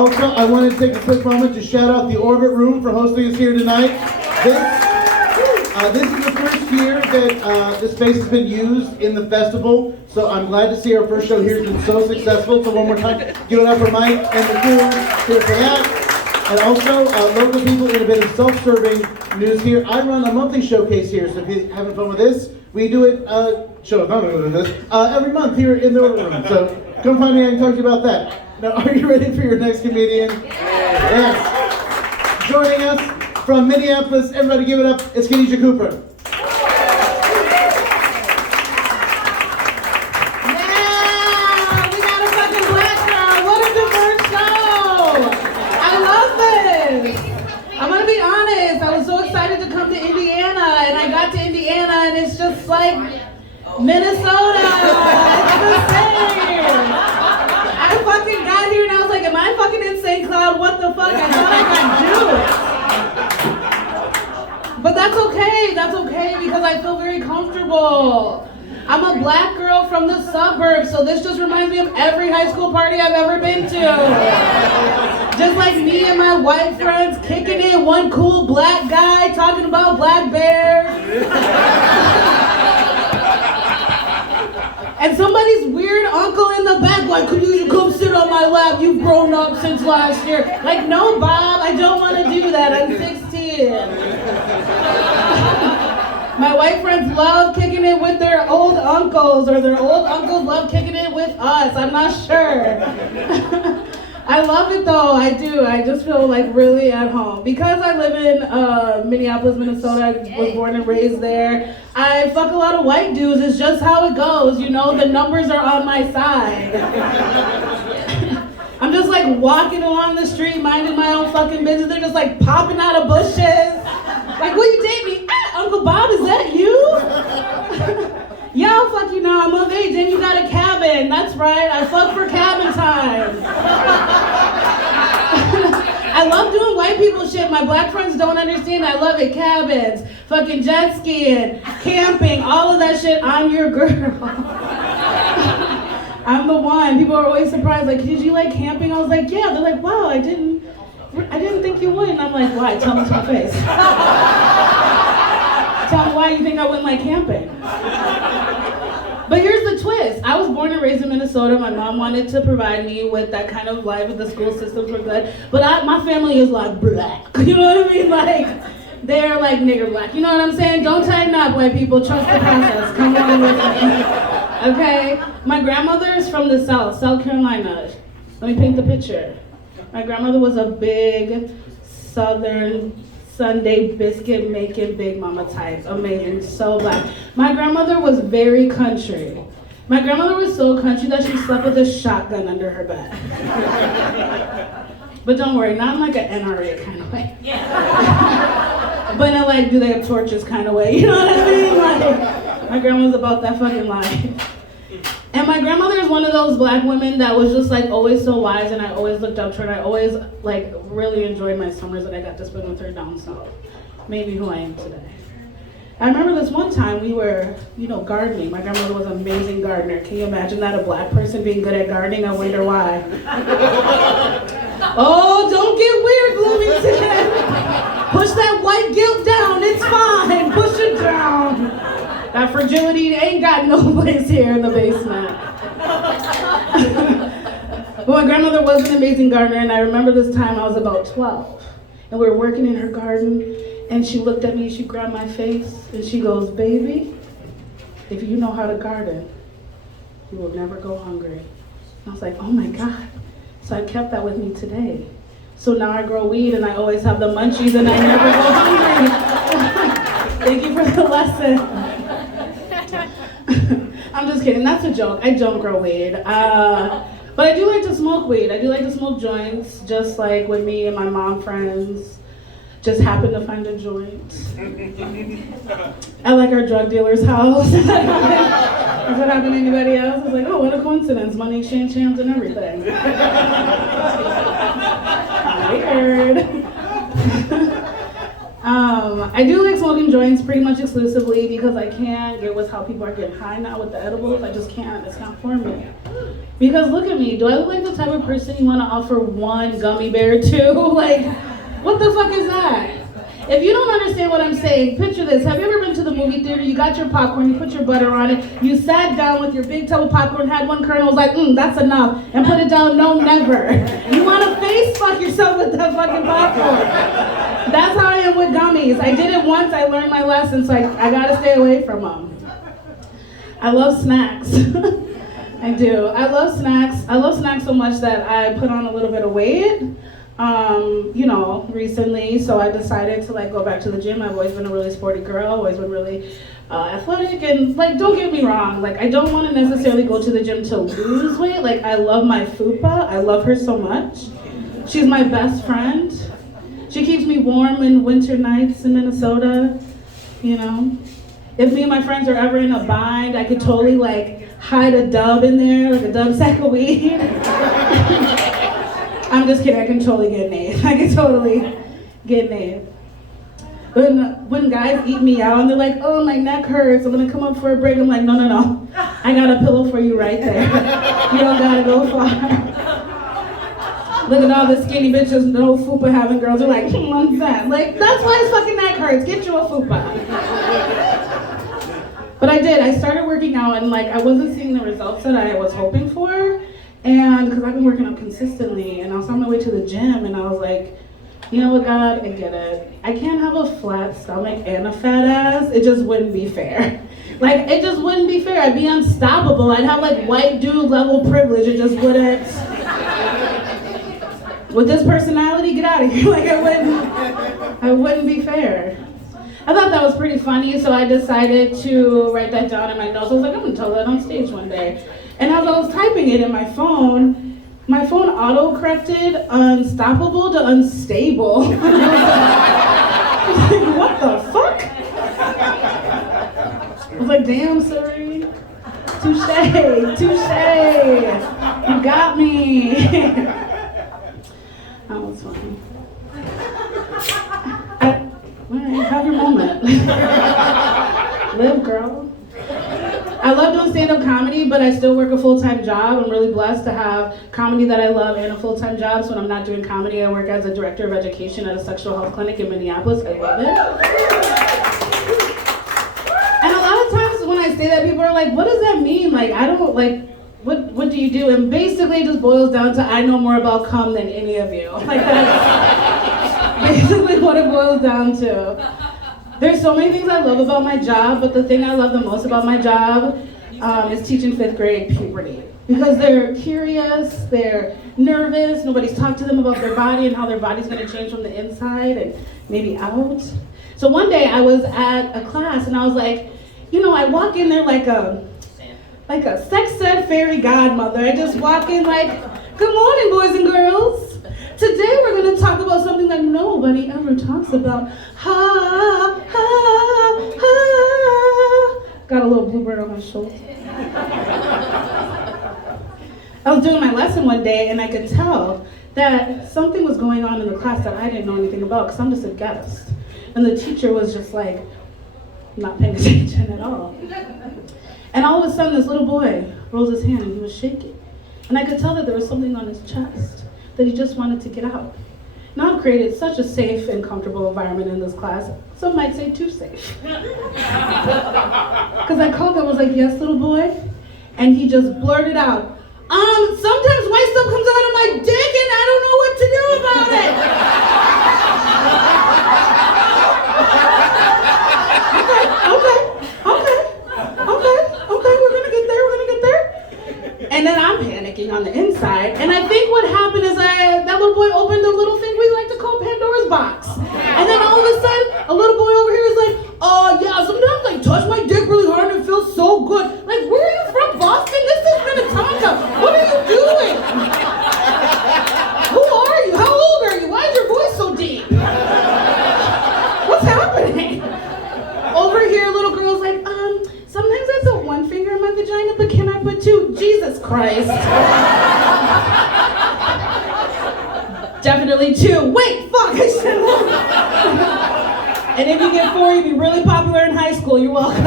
Also, I wanted to take a quick moment to shout out the Orbit Room for hosting us here tonight. This is the first year that this space has been used in the festival, so I'm glad to see our first show here has been so successful. So one more time, give it up for Mike and the crew here for that. And also, local people in a bit of self-serving news here. I run a monthly showcase here, so if you're having fun with this, we do it, every month here in the Orbit Room. So come find me, I can talk to you about that. Now, are you ready for your next comedian? Yes. Joining us from Minneapolis, everybody give it up, it's Khadijah Cooper. Yeah, we got a fucking black girl. What a diverse show. I love this. I'm gonna be honest, I was so excited to come to Indiana, and I got to Indiana, and it's just like Minnesota. It's the same. I fucking got here, and I was like, am I fucking in St. Cloud? What the fuck? I thought I could do it. But that's okay because I feel very comfortable. I'm a black girl from the suburbs, so this just reminds me of every high school party I've ever been to. Just like me and my white friends kicking it, one cool black guy talking about black bears. And somebody's weird uncle in the back like, could you come sit on my lap? You've grown up since last year. Like, no, Bob, I don't want to do that. I'm 16. My white friends love kicking it with their old uncles, or their old uncles love kicking it with us. I'm not sure. I love it though, I do. I just feel like really at home. Because I live in Minneapolis, Minnesota, I was born and raised there. I fuck a lot of white dudes, it's just how it goes, you know, the numbers are on my side. I'm just like walking along the street, minding my own fucking business, they're just like popping out of bushes. Like, will you date me? Ah, Uncle Bob, is that you? Yeah, I'll fuck you now, I'm of age and you got a cabin. That's right, I fuck for cabin time. I love doing white people shit. My black friends don't understand. I love it. Cabins, fucking jet skiing, camping, all of that shit. I'm your girl. I'm the one. People are always surprised. Like, did you like camping? I was like, yeah. They're like, wow, I didn't think you would. And I'm like, why? Tell me to my face. Tell me why you think I wouldn't like camping. But here's the twist. I was born and raised in Minnesota. My mom wanted to provide me with that kind of life. The school systems were good. But my family is like black. You know what I mean? Like, they're like nigger black. You know what I'm saying? Don't tighten up, white people. Trust the process. Come on with me. Okay? My grandmother is from the South Carolina. Let me paint the picture. My grandmother was a big Southern Sunday biscuit making big mama type. Amazing, so black. My grandmother was very country. My grandmother was so country that she slept with a shotgun under her bed. But don't worry, not in like an NRA kind of way. Yeah. But in a like, do they have torches kind of way, you know what I mean? Like, my grandma's about that fucking life. And my grandmother is one of those black women that was just like always so wise, and I always looked up to her, and I always like really enjoyed my summers that I got to spend with her down south. Made me who I am today. I remember this one time we were, gardening. My grandmother was an amazing gardener. Can you imagine that, a black person being good at gardening? I wonder why. Oh, don't get weird, Bloomington. Push that white guilt down, it's fine. Push it down. That fragility ain't got no place here in the basement. But my grandmother was an amazing gardener, and I remember this time I was about 12, and we were working in her garden, and she looked at me, she grabbed my face, and she goes, baby, if you know how to garden, you will never go hungry. And I was like, oh my God. So I kept that with me today. So now I grow weed, and I always have the munchies, and I never go hungry. Thank you for the lesson. I'm just kidding, that's a joke. I don't grow weed. But I do like to smoke weed. I do like to smoke joints, just like when me and my mom friends just happened to find a joint at like our drug dealer's house. Does that happen to anybody else? I was like, oh, what a coincidence. Money exchange hands and everything. Weird. I do like smoking joints pretty much exclusively because I can't get with how people are getting high now with the edibles. I just can't. It's not for me. Because look at me. Do I look like the type of person you want to offer one gummy bear to? Like, what the fuck is that? If you don't understand what I'm saying, picture this. Have you ever been to the movie theater? You got your popcorn, you put your butter on it, you sat down with your big tub of popcorn, had one kernel, was like, that's enough, and put it down, no, never. You want to face fuck yourself with that fucking popcorn. That's how I am with gummies. I did it once, I learned my lesson, so I gotta stay away from them. I love snacks. I do. I love snacks. I love snacks so much that I put on a little bit of weight. Recently, so I decided to go back to the gym. I've always been a really sporty girl, always been really athletic, and don't get me wrong, I don't want to necessarily go to the gym to lose weight. I love my fupa, I love her so much. She's my best friend. She keeps me warm in winter nights in Minnesota, If me and my friends are ever in a bind, I could totally hide a dub in there, a dub sack of weed. I'm just kidding, I can totally get named. I can totally get named. When guys eat me out and they're like, oh, my neck hurts, I'm gonna come up for a break, I'm like, no. I got a pillow for you right there. You don't gotta go far. Look at all the skinny bitches, no fupa having girls. They're like, what's that? That's why his fucking neck hurts, get you a fupa. But I did, I started working out and I wasn't seeing the results that I was hoping for. And because I've been working out consistently, and I was on my way to the gym, and I was like, you know what, God, I get it. I can't have a flat stomach and a fat ass. It just wouldn't be fair. It just wouldn't be fair. I'd be unstoppable. I'd have white dude level privilege. It just wouldn't. With this personality, get out of here. I wouldn't be fair. I thought that was pretty funny, so I decided to write that down in my notes. I was like, I'm gonna tell that on stage one day. And as I was typing it in my phone auto-corrected unstoppable to unstable. I was like, what the fuck? I was like, damn, Siri. Touche. You got me. That was funny. All right, have your moment. Live, girl. I love doing stand-up comedy, but I still work a full-time job. I'm really blessed to have comedy that I love and a full-time job. So when I'm not doing comedy, I work as a director of education at a sexual health clinic in Minneapolis. I love it. And a lot of times when I say that, people are like, what does that mean? I don't, what do you do? And basically it just boils down to I know more about cum than any of you. That's basically what it boils down to. There's so many things I love about my job, but the thing I love the most about my job is teaching 5th grade puberty. Because they're curious, they're nervous, nobody's talked to them about their body and how their body's gonna change from the inside and maybe out. So one day I was at a class and I was like, I walk in there like a sex ed fairy godmother. I just walk in good morning, boys and girls. Today we're going to talk about something that nobody ever talks about. Ha, ha, ha. Got a little bluebird on my shoulder. I was doing my lesson one day and I could tell that something was going on in the class that I didn't know anything about because I'm just a guest. And the teacher was just not paying attention at all. And all of a sudden this little boy rolls his hand and he was shaking. And I could tell that there was something on his chest that he just wanted to get out. Now I've created such a safe and comfortable environment in this class. Some might say too safe. Because I called him, I was like, yes, little boy. And he just blurted out, sometimes white stuff comes out of my dick and I don't know what to do about it. Okay, we're gonna get there. And then I'm panicking on the inside. And I think what happened is that little boy opened the little thing we like to call Pandora's box. And then all of a sudden, a little boy over here is like, oh yeah, sometimes I touch my dick really hard and it feels so good. Where are you from, Boston? This is Minnetonka. What are you doing? Who are you? How old are you? Why is your voice so deep? What's happening? Over here, little girl's like, sometimes I put one finger in my vagina, but can I put two? Jesus Christ. Definitely two. Wait, fuck, I And if you get 4, you'd be really popular in high school. You're welcome.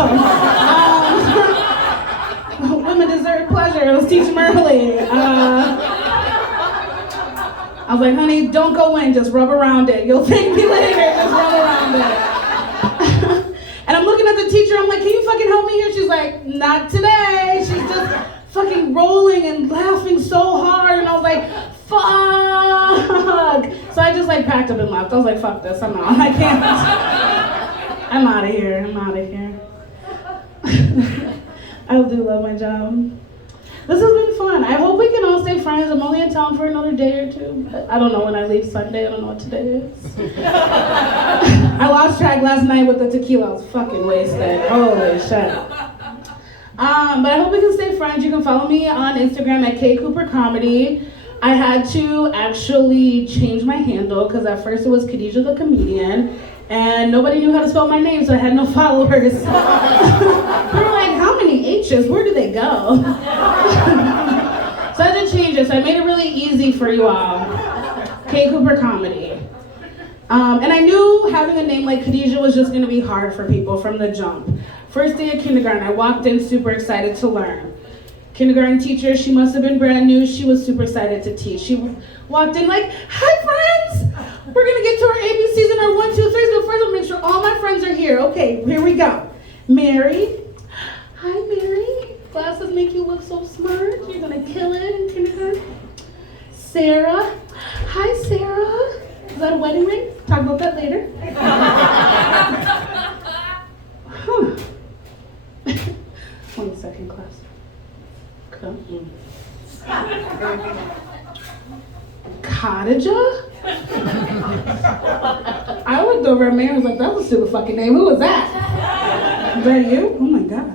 Women deserve pleasure. Let's teach them early. I was like, honey, don't go in. Just rub around it. You'll thank me later. Just rub around it. And I'm looking at the teacher. I'm like, can you fucking help me here? She's like, not today. She's just fucking rolling and laughing so hard. And I was like, fuck. So I just like packed up and left. I was like, fuck this. I'm out. I can't. I'm out of here. I'm out of here. I do love my job. This has been fun. I hope we can all stay friends. I'm only in town for another day or 2. I don't know when I leave Sunday. I don't know what today is. I lost track last night with the tequila. I was fucking wasted. Holy shit. But I hope we can stay friends. You can follow me on Instagram at kkcoopercomedy. I had to actually change my handle because at first it was Khadijah the Comedian. And nobody knew how to spell my name, so I had no followers. They were like, how many H's? Where do they go? So I had to change it, so I made it really easy for you all. K Cooper Comedy. And I knew having a name like Khadijah was just gonna be hard for people from the jump. First day of kindergarten, I walked in super excited to learn. Kindergarten teacher, she must have been brand new. She was super excited to teach. She walked in like, hi friends! We're gonna get to our ABCs and our 1, 2, 3s, but first I'll make sure all my friends are here. Okay, here we go. Mary. Hi, Mary. Glasses make you look so smart. You're gonna kill it in kindergarten. Sarah. Hi, Sarah. Is that a wedding ring? Talk about that later. Huh. 1 second, class. Come in. Khadijah? I looked over at Mary and was like, that was a stupid fucking name. Who was that? Is that you? Oh my God.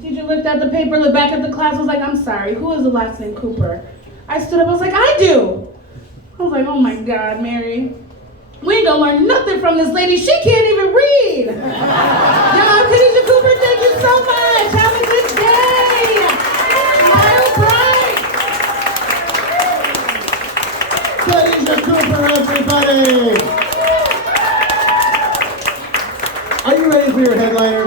Teacher looked at the paper, looked back at the class, was like, I'm sorry, who is the last name Cooper? I stood up, I was like, I do. I was like, oh my God, Mary. We ain't gonna learn nothing from this lady. She can't even read. Y'all, Khadijah Cooper, thank you so much. Have a good day. Smile bright. Khadijah Cooper, everybody! Are you ready for your headliner?